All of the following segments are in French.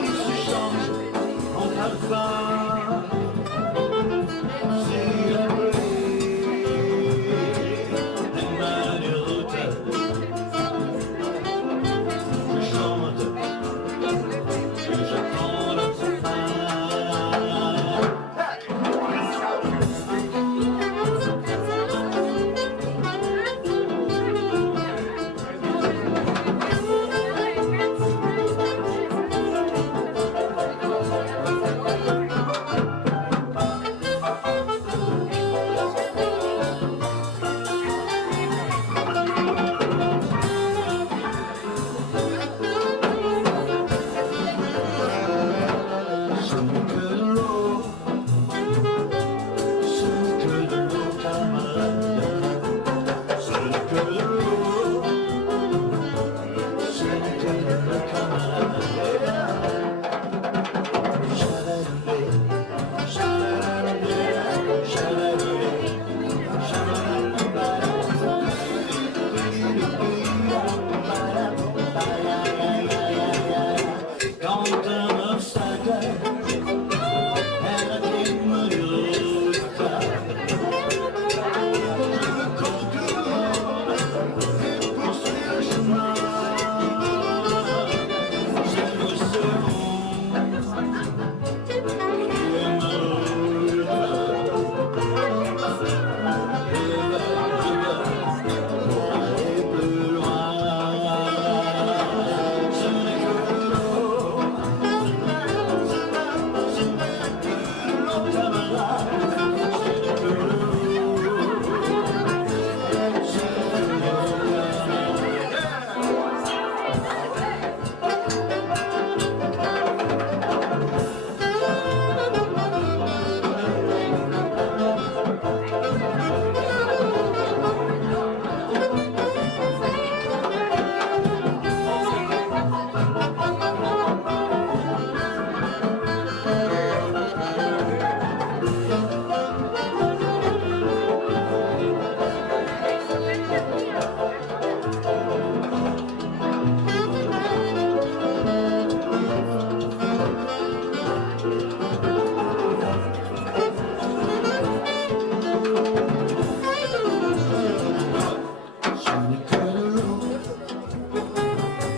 qui se change en parfum. C'est la pluie, les mains de route. Je chante, j'attends le fin. Ce n'est que de l'eau, ce n'est que de l'eau, camarade. Ce n'est que de l'eau, ce n'est que de l'eau, camarade. Chalalé, chalalé, chalalé, chalalé. Quand un obstacle est la ligne de route, je contourne et poursuis le chemin. C'est le second qui est ma route. Je vais pour aller plus loin. Ce n'est que de l'eau, ce n'est que de l'eau, camarade. Ce n'est que de l'eau, ce n'est que de l'eau, ce n'est que de l'eau, ce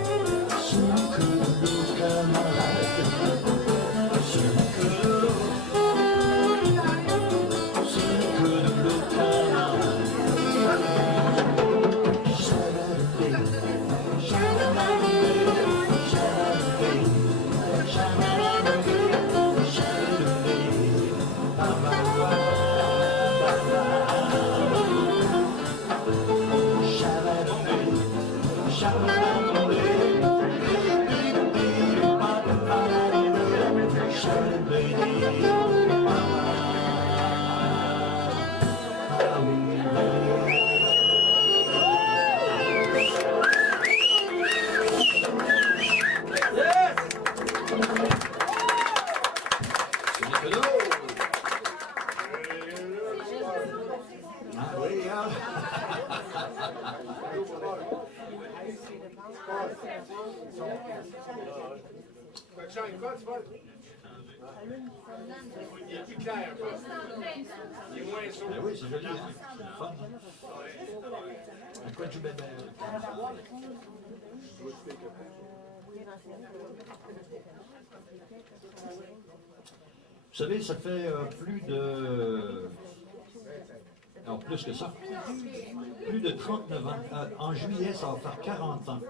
n'est que de l'eau, camarade. Ce n'est que de l'eau, ce n'est que de l'eau, camarade. Chalalé, chalalé, chalalé, chalalé, chalalé, ba, ba, ba, ba, ba. Ah oui, hein? Il est plus clair, quoi. Il est moins chaud. Ben oui, c'est joli, hein? C'est le fun. À quoi tu bébé? Vous savez, ça fait plus de... Alors, plus que ça. Plus de 39 ans. En juillet, ça va faire 40 ans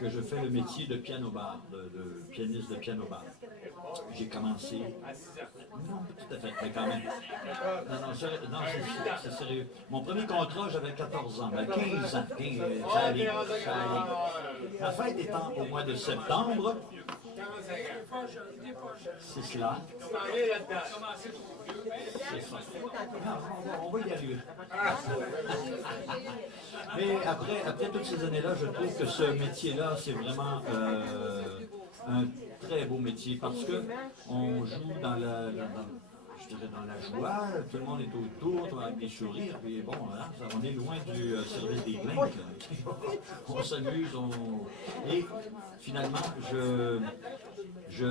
que je fais le métier de piano-bar, de pianiste de piano-bar. J'ai commencé... Non, pas tout à fait, mais quand même. Non, c'est sérieux. Mon premier contrat, j'avais 14 ans. Ben, 15 ans. Ça arrive. Ma fête étant au mois de septembre, 45 ans. c'est cela. Parlez là-dedans. C'est ça. Non, on va y arriver. Mais après toutes ces années-là, je trouve que ce métier-là, c'est vraiment un très beau métier parce que on joue dans je dirais, dans la joie, tout le monde est autour, avec des sourires, puis bon, hein, on est loin du service des plaintes. On s'amuse, et finalement, je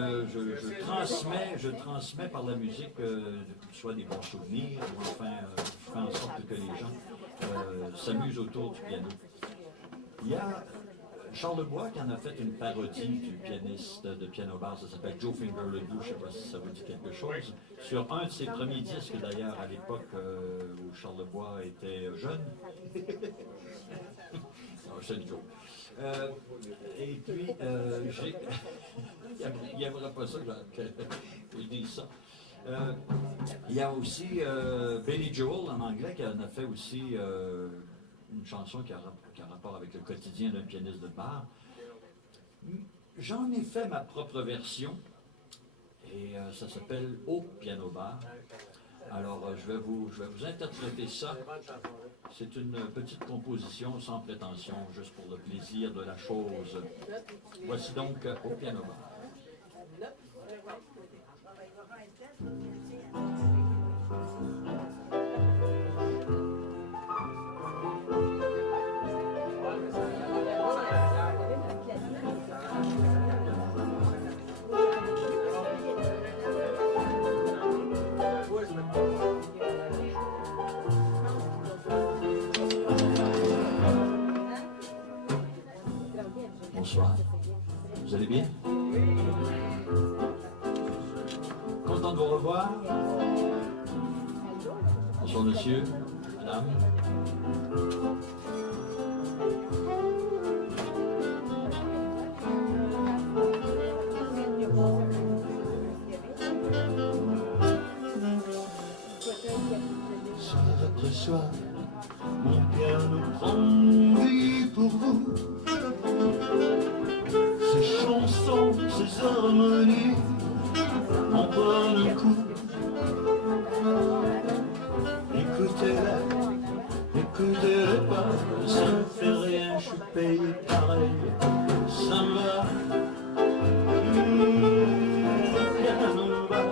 transmets par la musique soit des bons souvenirs, ou enfin, je fais en sorte que les gens s'amusent autour du piano. Il y a Charles Lebois qui en a fait une parodie du pianiste de piano bar, ça s'appelle Joe Finger le Doux, je ne sais pas si ça vous dit quelque chose, sur un de ses premiers disques d'ailleurs, à l'époque où Charles Lebois était jeune. Non, c'est une joke. Et puis, il n'aimerait pas ça que je dise ça. Il y a aussi Billy Joel en anglais qui en a fait aussi une chanson qui a rapport avec le quotidien d'un pianiste de bar. J'en ai fait ma propre version et ça s'appelle Au piano bar. Alors je vais vous interpréter ça. C'est une petite composition sans prétention, juste pour le plaisir de la chose. Voici donc Au piano bar. Bonsoir. Vous allez bien? Content de vous revoir. Bonsoir monsieur, madame. Soir après soir, mon piano prend vie pour vous. Ces chansons, ces harmonies en prennent un coup. Écoutez-les, écoutez-les pas, ça ne fait rien, je suis payé pareil, ça me va. Piano bar.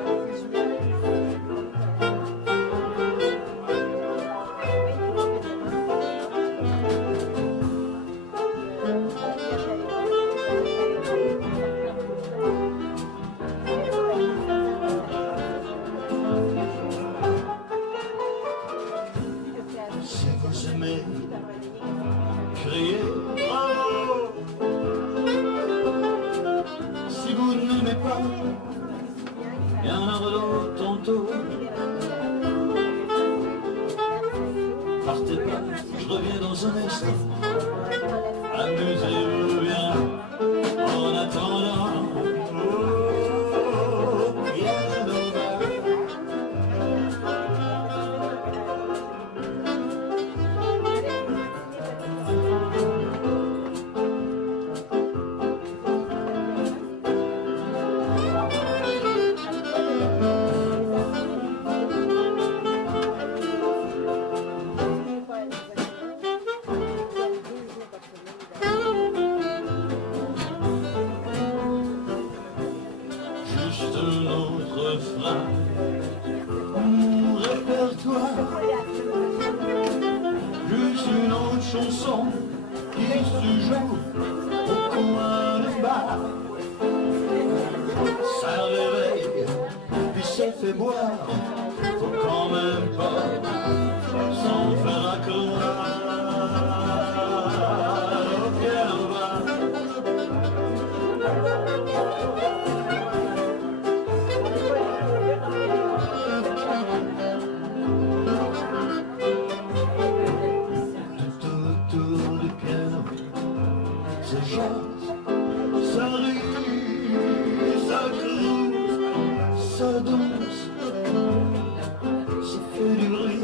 Si vous aimez, criez bravo. Si vous n'aimez pas, il y en aura d'autres tantôt. Partez pas, je reviens dans un instant. Amusez-vous bien en attendant. Juste un autre frein, mon répertoire. Juste une autre chanson qui se joue au coin du bar. Ça réveille, puis ça fait boire. Faut quand même pas s'en faire accroire. Au piano bar. Autour du piano, ça jase, ça rit, ça cruise, ça danse, ça fait du bruit.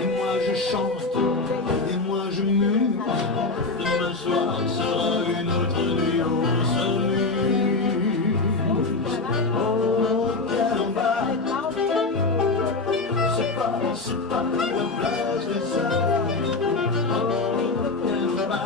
Et moi je chante, et moi je muse. Demain soir sera une autre nuit, on s'amuse. Au piano bar. C'est pas la place de ça. Oh, piano bar.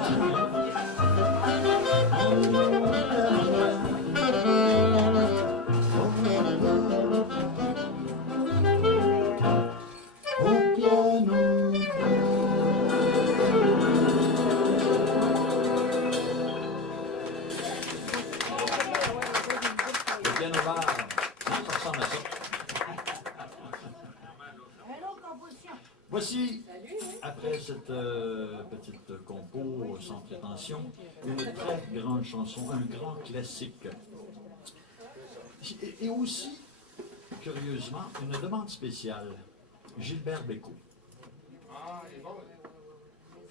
après cette petite compo sans prétention, une très grande chanson, un grand classique. Et aussi, curieusement, une demande spéciale, Gilbert Bécaud.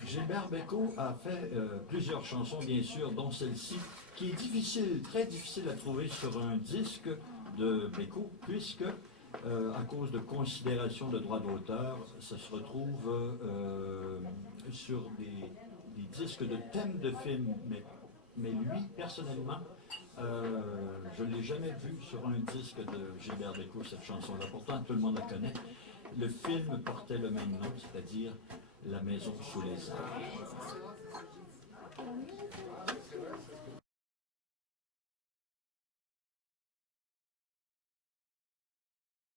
Gilbert Bécaud a fait plusieurs chansons, bien sûr, dont celle-ci, qui est difficile, très difficile à trouver sur un disque de Bécaud, puisque, à cause de considérations de droits d'auteur, ça se retrouve sur des disques de thèmes de films. Mais lui, personnellement, je ne l'ai jamais vu sur un disque de Gilbert Bécaud, cette chanson-là. Pourtant, tout le monde la connaît. Le film portait le même nom, c'est-à-dire La maison sous les arbres.